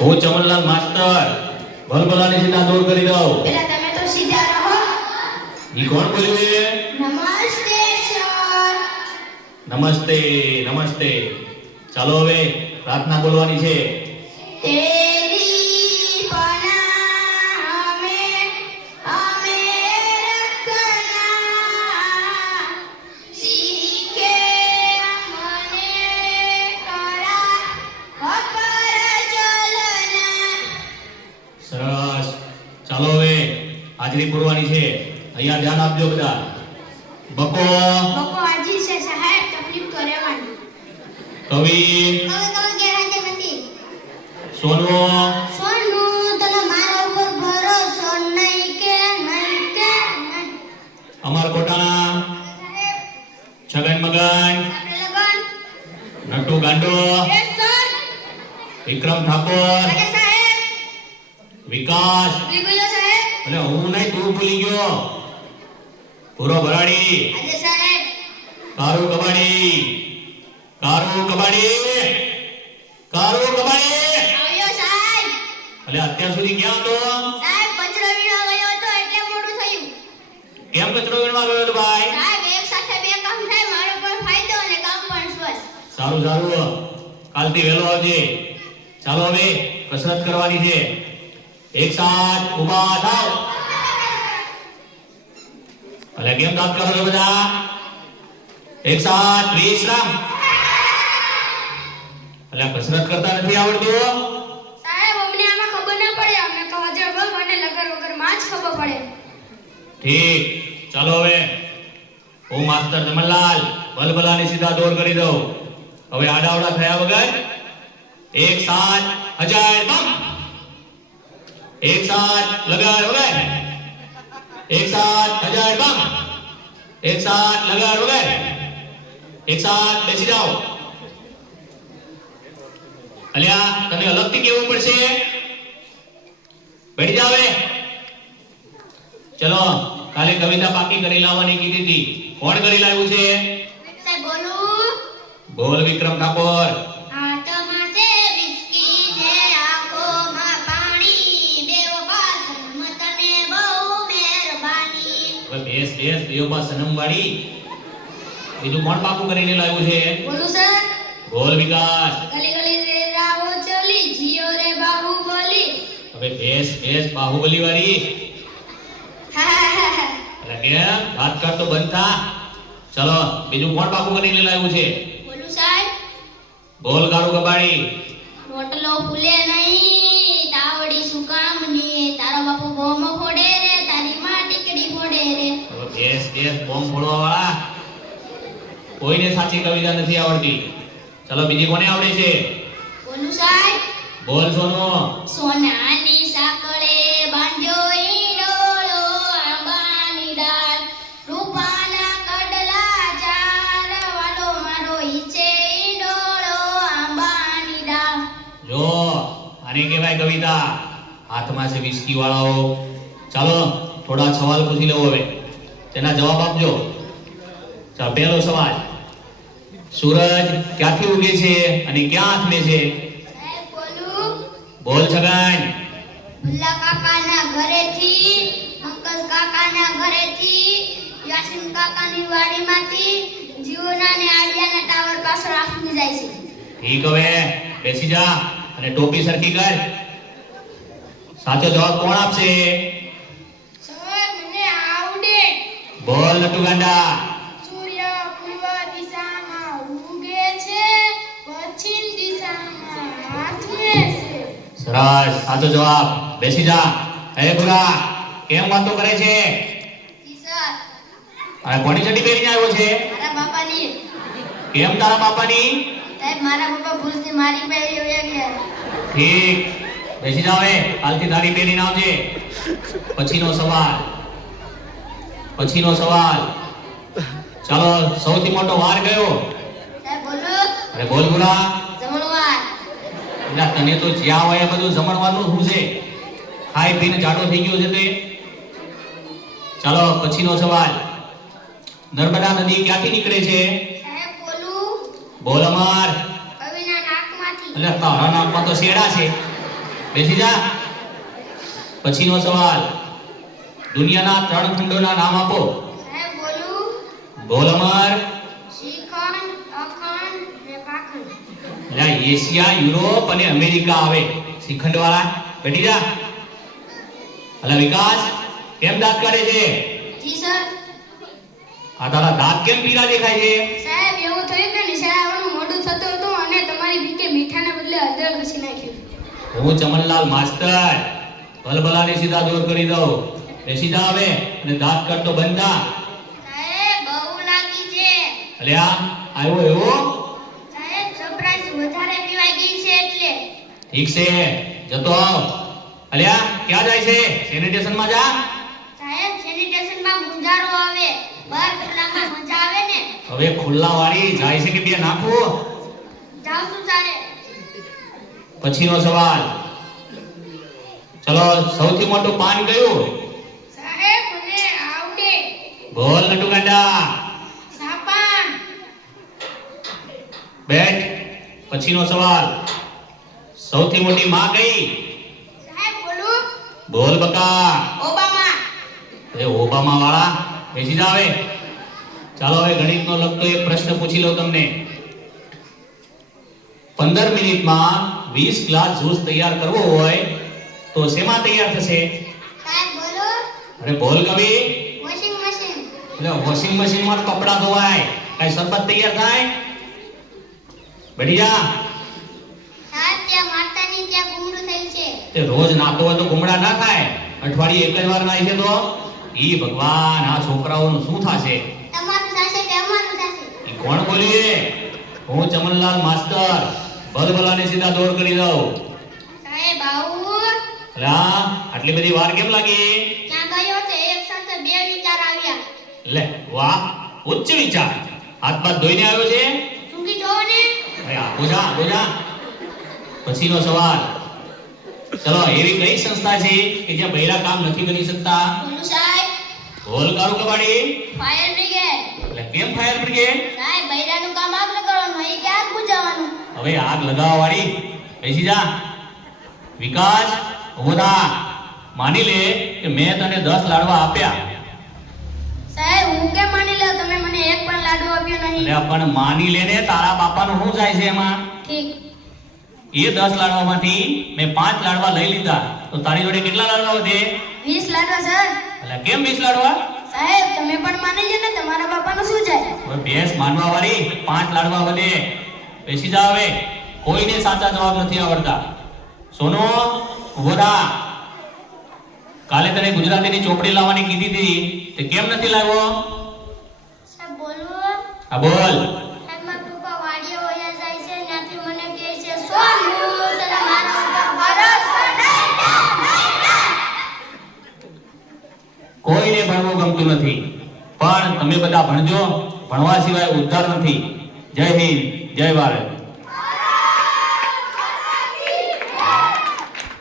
હું ચમનલાલ માસ્ટર. ભલભલાની સીધા દૂર કરી દઉં પેલા તમે તો સીધા રહો. ઈ કોણ બોલ્યું એ? નમસ્તે સર. નમસ્તે નમસ્તે. ચાલો હવે પ્રાર્થના બોલવાની છે. તેરી સરસ. ચાલો હવે હાજરી પૂરવાની છે. અહીંયા ધ્યાન આપજો બધા. બકો. બકો આજી છે સાહેબ તકલીફ તો રહેવાની. કવિ. કવિ કવિ ગેરહાજર નથી. સોનો સોનો તને મારા ઉપર ભરોસો નહીં કે નહીં કે અમાર કોટાના. છગન મગન નટુ ગાંડો. વિક્રમ ઠાકોર. વિકાસ ભૂલી સાહેબ? એટલે હું નહીં તું ભૂલી ગયો. પૂરો ભરાડી આજે સાહેબ. કારો કબાડી. કારો કબાડી. કારો કબાડી. આવ્યો સાહેબ. એટલે અત્યાર સુધી ક્યાં હતો? સાહેબ કચરો વીણવા ગયો હતો એટલે મોડું થયું. કેમ કચરો વીણવા ગયો હતો ભાઈ? સાહેબ એક સાથે બે કામ થાય મારો પણ ફાયદો અને કામ પણ સ્વસ્થ. સારું સારું. કાલથી વહેલો આવજે. ચાલો હવે કસરત કરવાની છે. એક સાથ ઊભા થાવ ભલે કેમ દાંત કરો છો બધા? એક સાથ વિશ્રામ એટલે કસરત કરતા નથી આવડતું સાહેબ અમને આમાં ખબર ના પડે. અમને તો હજર બગ અને લગર વગરમાં જ ખબર પડે. ઠીક. ચાલો હવે હું માસ્ટર જમનલાલ બલબલાની સીધા દોર કરી દઉં. હવે આડાવડા થયા વગર એક સાથ હજાર બમ એક સાથ લગાડ વગર એક સાથ હજાર બમ એક સાથ લગાડ વગર એક સાથ બેસી જાઓ અલ્યા તને અલગથી કેવું પડશે બેઠી જાવ ચલો કાલે કવિતા પાકી કરી લાવવાની કીધી હતી કોણ કરી લાવ્યું છે બોલ વિક્રમ ઠાકોર બેસ બેસ દેવબા બીજું કોણ પાકું કરીને લાવ્યું છે? બોલું સર. બોલ વિકાસ. ગલી ગલી રે રાવો ચલી જીઓ રે બાહુબલી. હવે બેસ બેસ બાહુબલી વાળી લગે વાત કર તો બનતા ચલો બીજું કોણ પાકું કરીને લાવ્યું છે? બોલું સાહેબ બોલ ગાડું કબાડી રોટલો ફૂલે નહીં તાવડી શું બેસ બોમ્બ ફોડવા વાળા કોઈને સાચી કવિતા નથી આવડતી. ચલો બીજી કોને આવડે છે? બોલું સાહેબ. બોલ સોનો. સોનાની સાકળે બાંધ્યો ઈંડોળો આંબાની ડાળ. રૂપાના કડલા ચાર વાલો મારો ઈચે ઈંડોળો આંબાની ડાળ. જો આને કહેવાય કવિતા. હાથમાં છે વિસ્કી વાળાઓ. ચાલો થોડા સવાલ પૂછી લઉં હવે. તેના જવાબ આપજો. ચાલો પહેલો સવાલ. સૂરજ ક્યાંથી ઉગે છે અને ક્યાં આથમે છે? બોલું છગન. ભુલ્લા કાકાના ઘરેથી પંકજ કાકાના ઘરેથી યાસીન કાકાની વાડીમાંથી જીવના ને આડિયાના ટાવર પાસે રાખી જાય છે. ઠીક હવે બેસી જા અને ટોપી સરખી કર. સાચો જવાબ કોણ આપશે સર મને આવડે બોલ નટુ ગાંડા. સૂર્ય પૂર્વ દિશામાં ઉગે છે પશ્ચિમ દિશામાં આથમે છે સરસ સાચો જવાબ. બેસી જા. હે ભૂરા કેમ વાતો કરે છે? અને કોની ચડી પહેરીને આવ્યો છે? મારા બાપાની. કેમ તારા બાપાની? સાહેબ મારા બાપા ભૂલથી મારી પહેરી હોય ગયા ઠીક. બેસી જાવે હાલથી કાલથી તારી પહેરીને આવજે. પછીનો સવાલ. પછીનો સવાલ. ચાલો સૌથી મોટો વાર ગયો અરે બોલ ગુરા એટલે તને તો જ્યાં હોય બધું જમણવાનું શું છે ખાઈ પીને જાડો થઈ ગયો છે તે. ચાલો પછીનો સવાલ. નર્મદા નદી ક્યાંથી નીકળે છે? બોલ. અમાર. એટલે તારા નામમાં તો શેડા છે. બેસી જા. પછીનો સવાલ. દુનિયાના ત્રણ ખંડોના નામ આપો. ગોલમર એશિયા યુરોપ અને અમેરિકા આવે. શ્રીખંડ વાળા બેઠી જા. એટલે વિકાસ કેમ દાંત કાઢે છે? જી સર. આ તારા દાંત કેમ પીળા દેખાય છે? સાહેબ એવું થયું કે નિશાળાનું મોઢું થતું હતું અને તમારી ભીકે મીઠાના બદલે અદરક ઘસી નાખ્યું. હું ચમનલાલ માસ્તર. ભલભલાને સીધા દૂર કરી દઉં. એ સીધા આવે અને દાંત કરતો બંધ સાહેબ બહુ લાગી છે. આ આવ્યો એવો? સાહેબ સરપ્રાઈઝ વધારે પીવાઈ ગઈ છે એટલે. ઠીક છે જતો આવ. અલ્યા ક્યાં જાય છે? સેનિટેશનમાં જા. સાહેબ સેનિટેશનમાં મુંજારો આવે. બહાર ખુલ્લામાં મજા આવે ને. હવે ખુલ્લા વાળી જાય છે કે બે નાખો? જાવ શું સાહેબ. પછીનો સવાલ. ચલો સૌથી મોટું પાન કયું? બોલ નટુ ગાંડા. સાપાન. બેઠ. પછીનો સવાલ. સૌથી મોટી માં કઈ? સાહેબ બોલું. બોલ બકા. ઓબામા. એ ઓબામા વાળા બેસી જાવે ચાલો હવે ગણિતનો લગતો એક પ્રશ્ન પૂછી લઉં તમને. પંદર મિનિટમાં વીસ ગ્લાસ જ્યુસ તૈયાર કરવો હોય તો શેમાં તૈયાર થશે? અરે બોલ કવિ. એટલે વોશિંગ મશીનમાં કપડા ધોવાય. કઈ શરબત તૈયાર થાય? છે. તે રોજ નાતો હોય તો ગુમડા ના થાય. અઠવાડિયે એક જ વાર નાય છે તો? ઈ ભગવાન આ છોકરાઓનું શું થશે? તમારું થશે કે અમારું થશે? ઈ કોણ બોલીએ? હું ચમનલાલ માસ્તર. ભલભલાને સીધા દોર કરી દઉં. સાહેબ આવું? એટલે આટલી બધી વાર કેમ લાગી ત્યાં ગયો છે એક સાથે બે વિચાર આવ્યા લે વાહ ઉચ્ચ વિચાર. હાથ બાદ ધોઈને આવ્યો છે? સૂંઘી જો ને. ભાઈ આ બોજા બોજા પછીનો સવાલ. ચલો એવી કઈ સંસ્થા છે કે જ્યાં બૈરા કામ નથી કરી શકતા? બોલું સાહેબ. કબાડી. Fire brigade. એટલે કેમ ફાયર બ્રિગેડ? સાહેબ બૈરાનું કામ આગ લગાડવાનું એ કે આગ બુઝાવવાનું હવે આગ લગાવવા વાળી બેસી જા. વિકાસ હોદા માની લે કે મેં તને દસ લાડવા આપ્યા. એક પણ લાડુ આપ્યો નહીં. એટલે પણ માની લેને તારા બાપાનો શું જાય છે એમાં? ઠીક. એ દસ લાડવામાંથી મેં પાંચ લાડવા લઈ લીધા. તો તારી જોડે કેટલા લાડવા વધે? વીસ લાડવા સર એટલે કેમ વીસ લાડવા? સાહેબ તમે પણ માની લે ને તમારા બાપાનો શું જાય હવે ભેંસ માનવા વાળી પાંચ લાડવા વધે. બેસી જા હવે. કોઈને સાચા જવાબ નથી આવડતા. સોનો વરા. કાલે તને ગુજરાતીની ચોપડી લાવવાની કીધી હતી. તે કેમ નથી લાવ્યો? આ બોલ. કોઈને ભણવું ગમતું નથી. પણ તમે બધા ભણજો. ભણવા સિવાય ઉદ્ધાર નથી. જય હિન્દ જય ભારત.